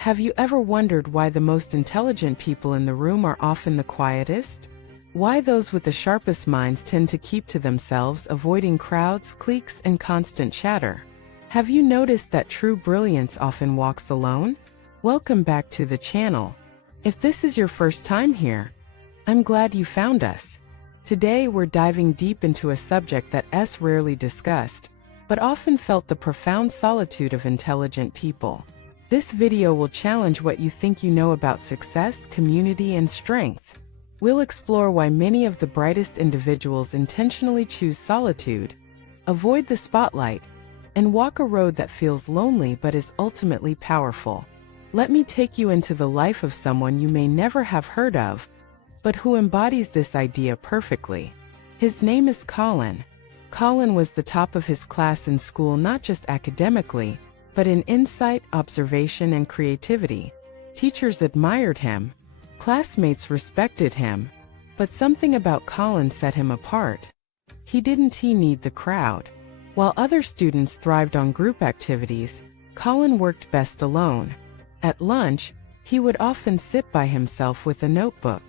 Have you ever wondered why the most intelligent people in the room are often the quietest? Why those with the sharpest minds tend to keep to themselves, avoiding crowds, cliques, and constant chatter? Have you noticed that true brilliance often walks alone? Welcome back to the channel. If this is your first time here, I'm glad you found us. Today we're diving deep into a subject that's rarely discussed, but often felt: the profound solitude of intelligent people. This video will challenge what you think you know about success, community, and strength. We'll explore why many of the brightest individuals intentionally choose solitude, avoid the spotlight, and walk a road that feels lonely but is ultimately powerful. Let me take you into the life of someone you may never have heard of, but who embodies this idea perfectly. His name is Colin. Colin was the top of his class in school, not just academically, but in insight, observation, and creativity. Teachers admired him, classmates respected him, but something about Colin set him apart. He didn't need the crowd. While other students thrived on group activities, Colin worked best alone. At lunch, he would often sit by himself with a notebook.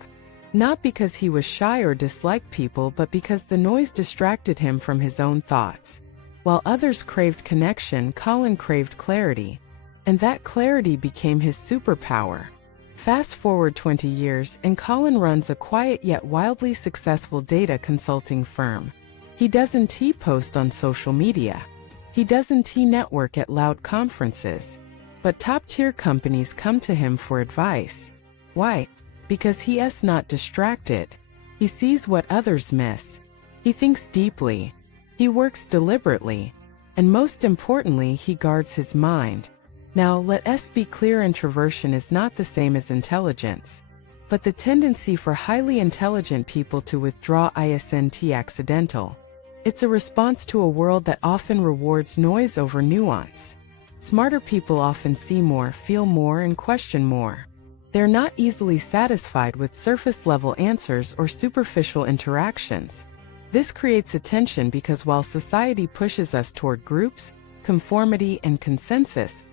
Not because he was shy or disliked people, but because the noise distracted him from his own thoughts. While others craved connection, Colin craved clarity, and that clarity became his superpower. Fast forward 20 years, and Colin runs a quiet yet wildly successful data consulting firm. He doesn't post on social media. He doesn't network at loud conferences. But top-tier companies come to him for advice. Why? Because he's not distracted. He sees what others miss. He thinks deeply. He works deliberately. And most importantly, he guards his mind. Now, let us be clear: introversion is not the same as intelligence, but the tendency for highly intelligent people to withdraw isn't accidental. It's a response to a world that often rewards noise over nuance. Smarter people often see more, feel more, and question more. They're not easily satisfied with surface-level answers or superficial interactions. This creates a tension because while society pushes us toward groups, conformity, and consensus,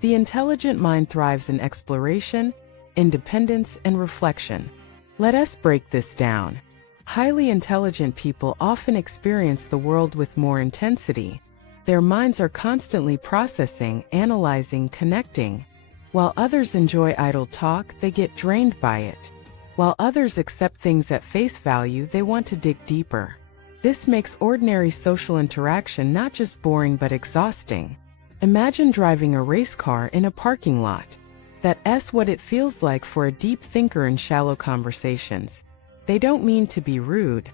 the intelligent mind thrives in exploration, independence, and reflection. Let us break this down. Highly intelligent people often experience the world with more intensity. Their minds are constantly processing, analyzing, connecting. While others enjoy idle talk, they get drained by it. While others accept things at face value, they want to dig deeper. This makes ordinary social interaction not just boring but exhausting. Imagine driving a race car in a parking lot. That's what it feels like for a deep thinker in shallow conversations. They don't mean to be rude,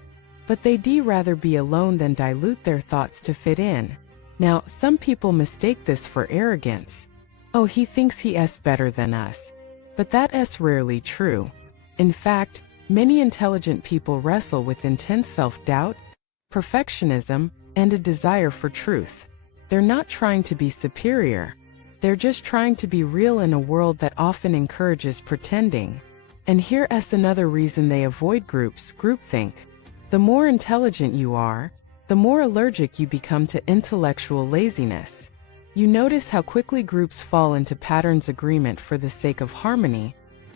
but they'd rather be alone than dilute their thoughts to fit in. Now, some people mistake this for arrogance. Oh, he thinks he's better than us. But that's rarely true. In fact, many intelligent people wrestle with intense self-doubt, perfectionism, and a desire for truth. They're not trying to be superior. They're just trying to be real in a world that often encourages pretending. And here's another reason they avoid groups: groupthink. The more intelligent you are, the more allergic you become to intellectual laziness. You notice how quickly groups fall into patterns: agreement for the sake of harmony,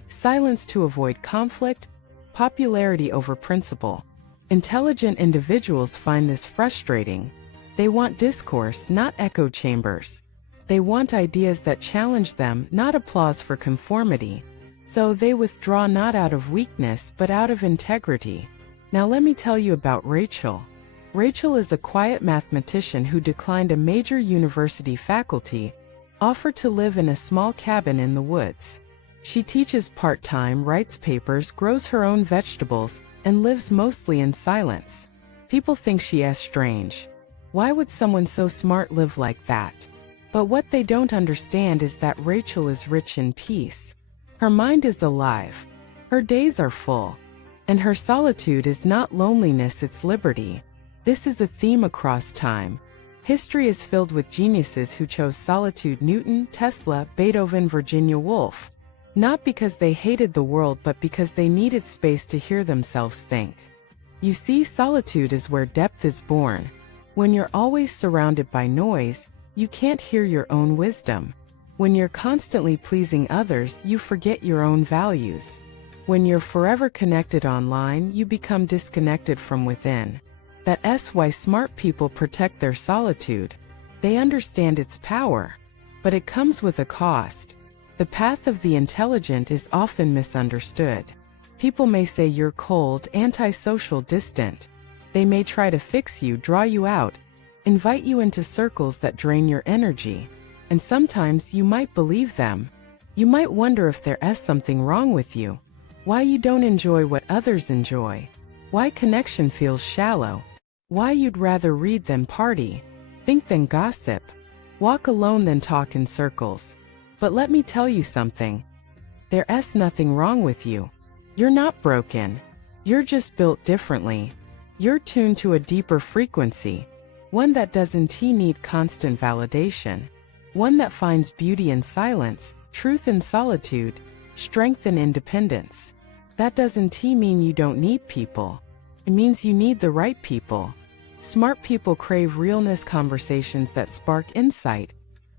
silence to avoid conflict, popularity over principle. Intelligent individuals find this frustrating. They want discourse, not echo chambers. They want ideas that challenge them, not applause for conformity. So they withdraw not out of weakness but out of integrity. Now let me tell you about Rachel. Rachel is a quiet mathematician who declined a major university faculty offer to live in a small cabin in the woods. She teaches part-time, writes papers, grows her own vegetables, and lives mostly in silence. People think she's strange. Why would someone so smart live like that? But what they don't understand is that Rachel is rich in peace. Her mind is alive. Her days are full. And her solitude is not loneliness, it's liberty. This is a theme across time. History is filled with geniuses who chose solitude: Newton, Tesla, Beethoven, Virginia Woolf. Not because they hated the world, but because they needed space to hear themselves think. You see, solitude is where depth is born. When you're always surrounded by noise, you can't hear your own wisdom. When you're constantly pleasing others, you forget your own values. When you're forever connected online, you become disconnected from within. That's why smart people protect their solitude. They understand its power. But it comes with a cost. The path of the intelligent is often misunderstood. People may say you're cold, antisocial, distant. They may try to fix you, draw you out, invite you into circles that drain your energy. And sometimes you might believe them. You might wonder if there's something wrong with you. Why you don't enjoy what others enjoy. Why connection feels shallow. Why you'd rather read than party. Think than gossip. Walk alone than talk in circles. But let me tell you something. There's nothing wrong with you. You're not broken. You're just built differently. You're tuned to a deeper frequency. One that doesn't need constant validation. One that finds beauty in silence, truth in solitude, strength in independence. That doesn't mean you don't need people. It means you need the right people. Smart people crave realness, conversations that spark insight,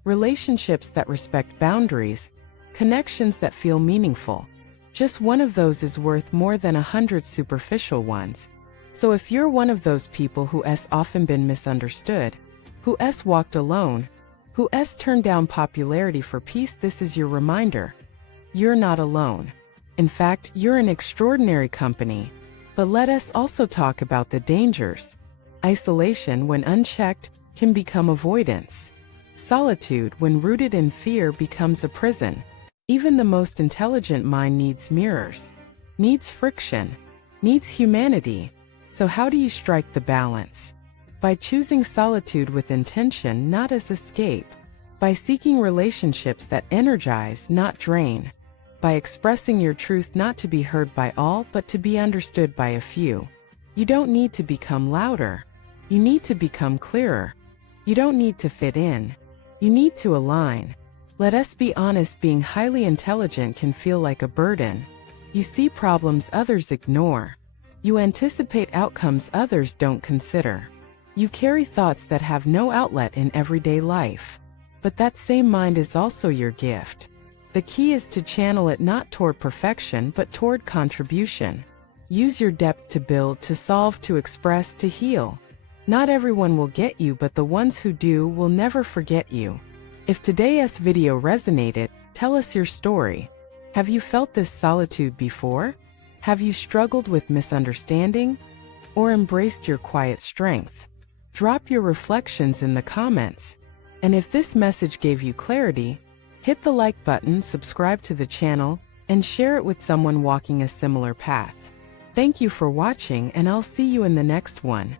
relationships that respect boundaries, connections that feel meaningful. Just one of those is worth more than 100 superficial ones. So if you're one of those people who's often been misunderstood, who's walked alone, who's turned down popularity for peace, this is your reminder. You're not alone. In fact, you're in extraordinary company. But let us also talk about the dangers. Isolation, when unchecked, can become avoidance. Solitude, when rooted in fear, becomes a prison. Even the most intelligent mind needs mirrors, needs friction, needs humanity. So how do you strike the balance? By choosing solitude with intention, not as escape. By seeking relationships that energize, not drain. By expressing your truth, not to be heard by all, but to be understood by a few. You don't need to become louder. You need to become clearer. You don't need to fit in. You need to align. Let us be honest, being highly intelligent can feel like a burden. You see problems others ignore. You anticipate outcomes others don't consider. You carry thoughts that have no outlet in everyday life. But that same mind is also your gift. The key is to channel it not toward perfection but toward contribution. Use your depth to build, to solve, to express, to heal. Not everyone will get you, but the ones who do will never forget you. If today's video resonated, tell us your story. Have you felt this solitude before? Have you struggled with misunderstanding? Or embraced your quiet strength? Drop your reflections in the comments. And if this message gave you clarity, hit the like button, subscribe to the channel, and share it with someone walking a similar path. Thank you for watching, and I'll see you in the next one.